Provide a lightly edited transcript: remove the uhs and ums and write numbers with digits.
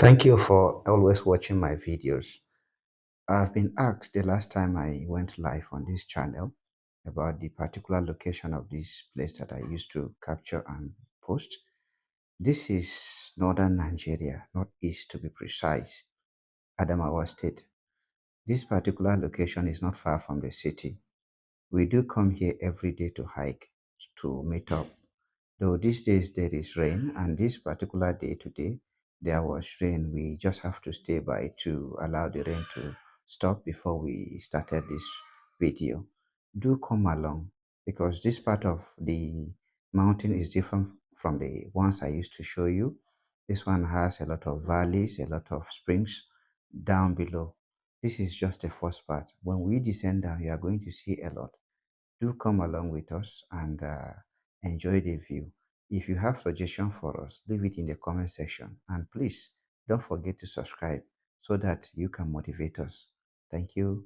Thank you for always watching my videos. I've been asked the last time I went live on this channel about the particular location of this place that I used to capture and post. This is northern Nigeria, northeast to be precise, Adamawa State. This particular location is not far from the city. We do come here every day to hike, to meet up. Though these days there is rain, and this particular day today there was rain, we just have to stay by to allow the rain to stop before we started this video. Do come along because this part of the mountain is different from the ones I used to show you. This one has a lot of valleys, a lot of springs down below. This is just the first part. When we descend down, you are going to see a lot. Do come along with us and enjoy the view. If you have suggestion for us, leave it in the comment section. And please don't forget to subscribe so that you can motivate us. Thank you.